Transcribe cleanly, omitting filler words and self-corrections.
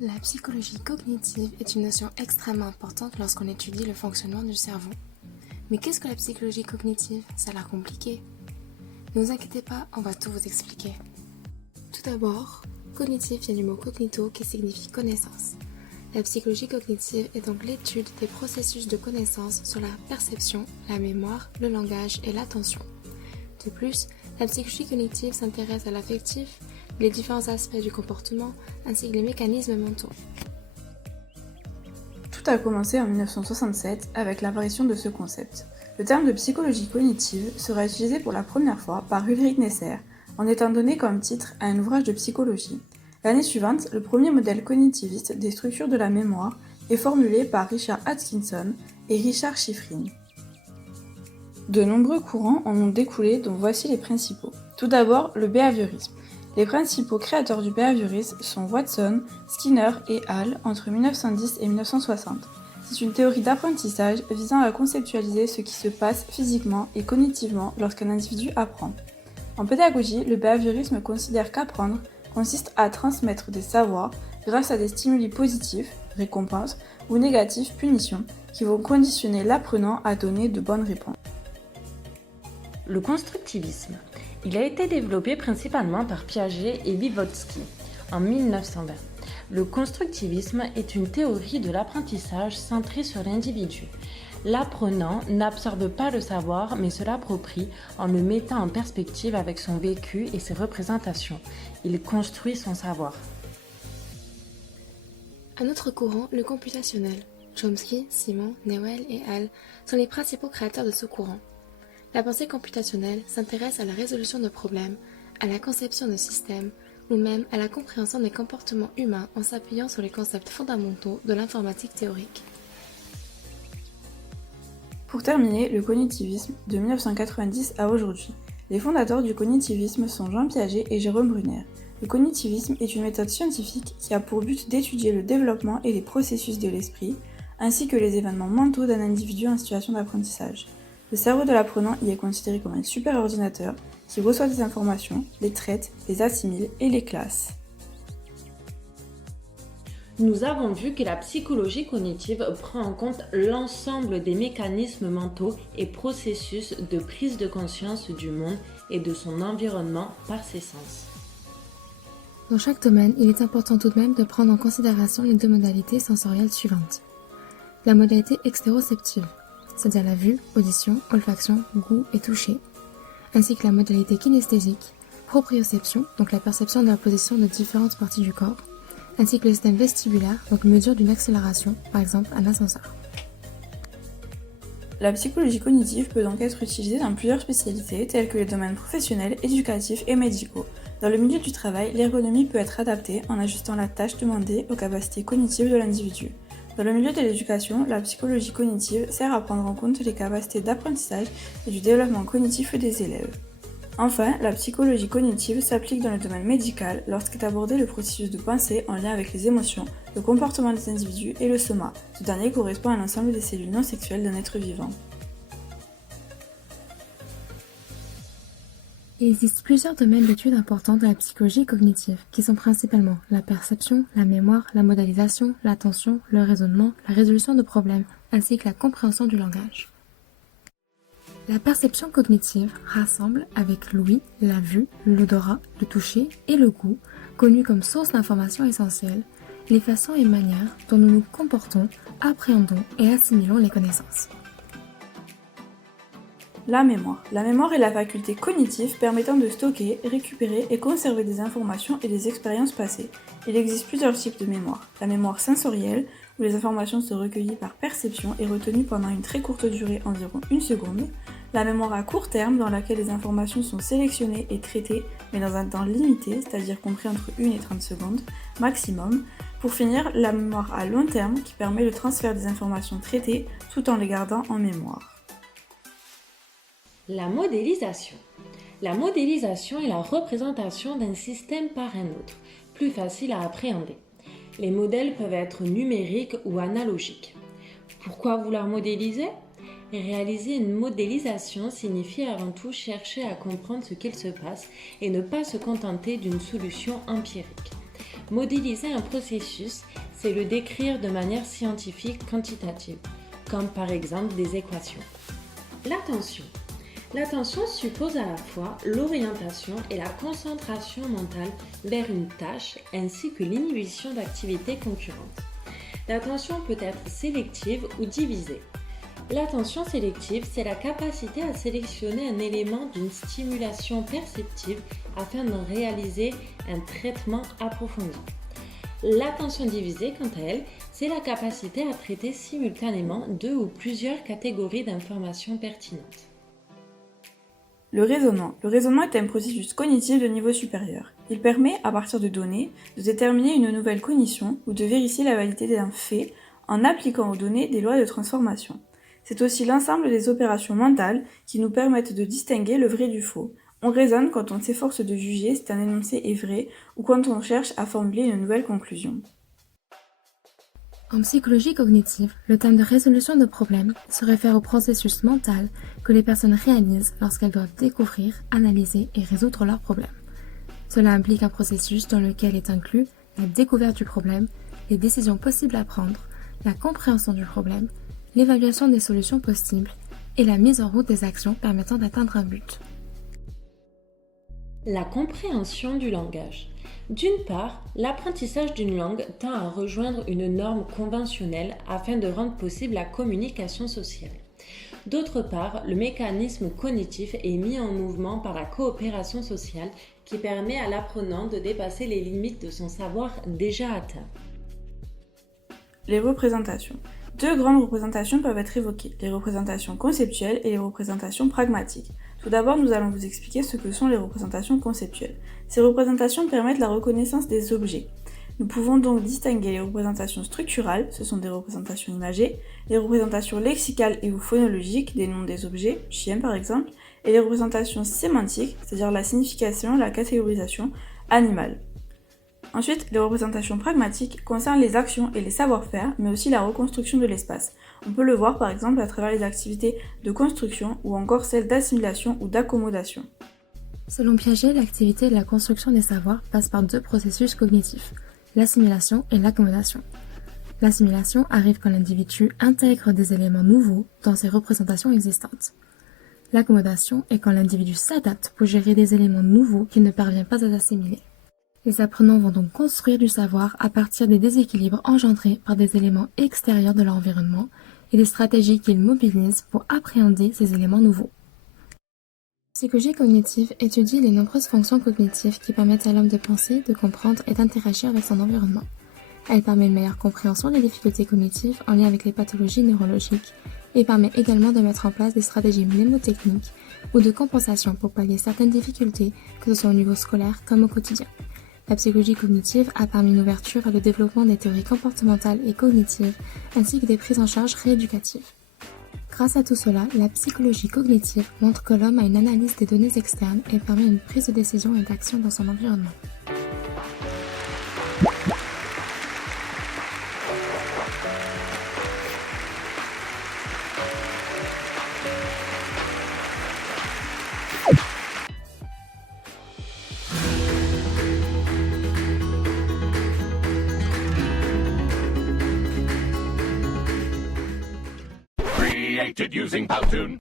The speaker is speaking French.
La psychologie cognitive est une notion extrêmement importante lorsqu'on étudie le fonctionnement du cerveau. Mais qu'est-ce que la psychologie cognitive? Ça a l'air compliqué. Ne vous inquiétez pas, on va tout vous expliquer. Tout d'abord, cognitif vient du mot cognito qui signifie connaissance. La psychologie cognitive est donc l'étude des processus de connaissance sur la perception, la mémoire, le langage et l'attention. De plus, la psychologie cognitive s'intéresse à l'affectif, les différents aspects du comportement, ainsi que les mécanismes mentaux. Tout a commencé en 1967 avec l'apparition de ce concept. Le terme de psychologie cognitive sera utilisé pour la première fois par Ulrich Neisser, en étant donné comme titre à un ouvrage de psychologie. L'année suivante, le premier modèle cognitiviste des structures de la mémoire est formulé par Richard Atkinson et Richard Shifrin. De nombreux courants en ont découlé, dont voici les principaux. Tout d'abord, le behaviorisme. Les principaux créateurs du behaviorisme sont Watson, Skinner et Hall entre 1910 et 1960. C'est une théorie d'apprentissage visant à conceptualiser ce qui se passe physiquement et cognitivement lorsqu'un individu apprend. En pédagogie, le behaviorisme considère qu'apprendre consiste à transmettre des savoirs grâce à des stimuli positifs, récompenses, ou négatifs, punitions, qui vont conditionner l'apprenant à donner de bonnes réponses. Le constructivisme. Il a été développé principalement par Piaget et Vygotsky en 1920. Le constructivisme est une théorie de l'apprentissage centrée sur l'individu. L'apprenant n'absorbe pas le savoir mais se l'approprie en le mettant en perspective avec son vécu et ses représentations. Il construit son savoir. Un autre courant, le computationnel. Chomsky, Simon, Newell et Hall sont les principaux créateurs de ce courant. La pensée computationnelle s'intéresse à la résolution de problèmes, à la conception de systèmes, ou même à la compréhension des comportements humains en s'appuyant sur les concepts fondamentaux de l'informatique théorique. Pour terminer, le cognitivisme de 1990 à aujourd'hui. Les fondateurs du cognitivisme sont Jean Piaget et Jérôme Brunner. Le cognitivisme est une méthode scientifique qui a pour but d'étudier le développement et les processus de l'esprit, ainsi que les événements mentaux d'un individu en situation d'apprentissage. Le cerveau de l'apprenant y est considéré comme un super ordinateur qui reçoit des informations, les traite, les assimile et les classe. Nous avons vu que la psychologie cognitive prend en compte l'ensemble des mécanismes mentaux et processus de prise de conscience du monde et de son environnement par ses sens. Dans chaque domaine, il est important tout de même de prendre en considération les deux modalités sensorielles suivantes. La modalité extéroceptive, c'est-à-dire la vue, audition, olfaction, goût et toucher, ainsi que la modalité kinesthésique, proprioception, donc la perception de la position de différentes parties du corps, ainsi que le système vestibulaire, donc mesure d'une accélération, par exemple un ascenseur. La psychologie cognitive peut donc être utilisée dans plusieurs spécialités telles que les domaines professionnels, éducatifs et médicaux. Dans le milieu du travail, l'ergonomie peut être adaptée en ajustant la tâche demandée aux capacités cognitives de l'individu. Dans le milieu de l'éducation, la psychologie cognitive sert à prendre en compte les capacités d'apprentissage et du développement cognitif des élèves. Enfin, la psychologie cognitive s'applique dans le domaine médical lorsqu'est abordé le processus de pensée en lien avec les émotions, le comportement des individus et le soma. Ce dernier correspond à l'ensemble des cellules non sexuelles d'un être vivant. Il existe plusieurs domaines d'études importants de la psychologie cognitive, qui sont principalement la perception, la mémoire, la modélisation, l'attention, le raisonnement, la résolution de problèmes, ainsi que la compréhension du langage. La perception cognitive rassemble avec l'ouïe, la vue, l'odorat, le toucher et le goût, connus comme source d'informations essentielles, les façons et manières dont nous nous comportons, appréhendons et assimilons les connaissances. La mémoire. La mémoire est la faculté cognitive permettant de stocker, récupérer et conserver des informations et des expériences passées. Il existe plusieurs types de mémoire. La mémoire sensorielle, où les informations sont recueillies par perception et retenues pendant une très courte durée, environ 1 seconde. La mémoire à court terme, dans laquelle les informations sont sélectionnées et traitées, mais dans un temps limité, c'est-à-dire compris entre 1 et 30 secondes maximum. Pour finir, la mémoire à long terme, qui permet le transfert des informations traitées tout en les gardant en mémoire. La modélisation. La modélisation est la représentation d'un système par un autre, plus facile à appréhender. Les modèles peuvent être numériques ou analogiques. Pourquoi vouloir modéliser ? Réaliser une modélisation signifie avant tout chercher à comprendre ce qu'il se passe et ne pas se contenter d'une solution empirique. Modéliser un processus, c'est le décrire de manière scientifique quantitative, comme par exemple des équations. L'attention. L'attention suppose à la fois l'orientation et la concentration mentale vers une tâche ainsi que l'inhibition d'activités concurrentes. L'attention peut être sélective ou divisée. L'attention sélective, c'est la capacité à sélectionner un élément d'une stimulation perceptive afin d'en réaliser un traitement approfondi. L'attention divisée, quant à elle, c'est la capacité à traiter simultanément deux ou plusieurs catégories d'informations pertinentes. Le raisonnement. Le raisonnement est un processus cognitif de niveau supérieur. Il permet, à partir de données, de déterminer une nouvelle cognition ou de vérifier la validité d'un fait en appliquant aux données des lois de transformation. C'est aussi l'ensemble des opérations mentales qui nous permettent de distinguer le vrai du faux. On raisonne quand on s'efforce de juger si un énoncé est vrai ou quand on cherche à formuler une nouvelle conclusion. En psychologie cognitive, le terme de résolution de problèmes se réfère au processus mental que les personnes réalisent lorsqu'elles doivent découvrir, analyser et résoudre leurs problèmes. Cela implique un processus dans lequel est inclus la découverte du problème, les décisions possibles à prendre, la compréhension du problème, l'évaluation des solutions possibles et la mise en route des actions permettant d'atteindre un but. La compréhension du langage. D'une part, l'apprentissage d'une langue tend à rejoindre une norme conventionnelle afin de rendre possible la communication sociale. D'autre part, le mécanisme cognitif est mis en mouvement par la coopération sociale qui permet à l'apprenant de dépasser les limites de son savoir déjà atteint. Les représentations. Deux grandes représentations peuvent être évoquées, les représentations conceptuelles et les représentations pragmatiques. Tout d'abord, nous allons vous expliquer ce que sont les représentations conceptuelles. Ces représentations permettent la reconnaissance des objets. Nous pouvons donc distinguer les représentations structurales, ce sont des représentations imagées, les représentations lexicales et ou phonologiques, des noms des objets, chien par exemple, et les représentations sémantiques, c'est-à-dire la signification, la catégorisation, animal. Ensuite, les représentations pragmatiques concernent les actions et les savoir-faire, mais aussi la reconstruction de l'espace. On peut le voir par exemple à travers les activités de construction ou encore celles d'assimilation ou d'accommodation. Selon Piaget, l'activité de la construction des savoirs passe par deux processus cognitifs, l'assimilation et l'accommodation. L'assimilation arrive quand l'individu intègre des éléments nouveaux dans ses représentations existantes. L'accommodation est quand l'individu s'adapte pour gérer des éléments nouveaux qu'il ne parvient pas à assimiler. Les apprenants vont donc construire du savoir à partir des déséquilibres engendrés par des éléments extérieurs de leur environnement et des stratégies qu'ils mobilisent pour appréhender ces éléments nouveaux. La psychologie cognitive étudie les nombreuses fonctions cognitives qui permettent à l'homme de penser, de comprendre et d'interagir avec son environnement. Elle permet une meilleure compréhension des difficultés cognitives en lien avec les pathologies neurologiques et permet également de mettre en place des stratégies mnémotechniques ou de compensation pour pallier certaines difficultés, que ce soit au niveau scolaire comme au quotidien. La psychologie cognitive a permis une ouverture à le développement des théories comportementales et cognitives, ainsi que des prises en charge rééducatives. Grâce à tout cela, la psychologie cognitive montre que l'homme a une analyse des données externes et permet une prise de décision et d'action dans son environnement. Created using Powtoon.